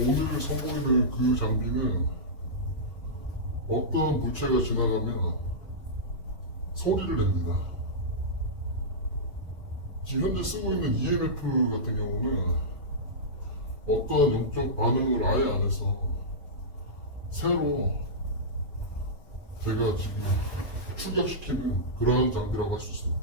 오늘 선보이는 그 장비는 어떤 물체가 지나가면 소리를 냅니다. 지금 현재 쓰고 있는 EMF 같은 경우는 어떠한 영적 반응을 아예 안 해서 새로 제가 지금 출격시키는 그러한 장비라고 할 수 있습니다.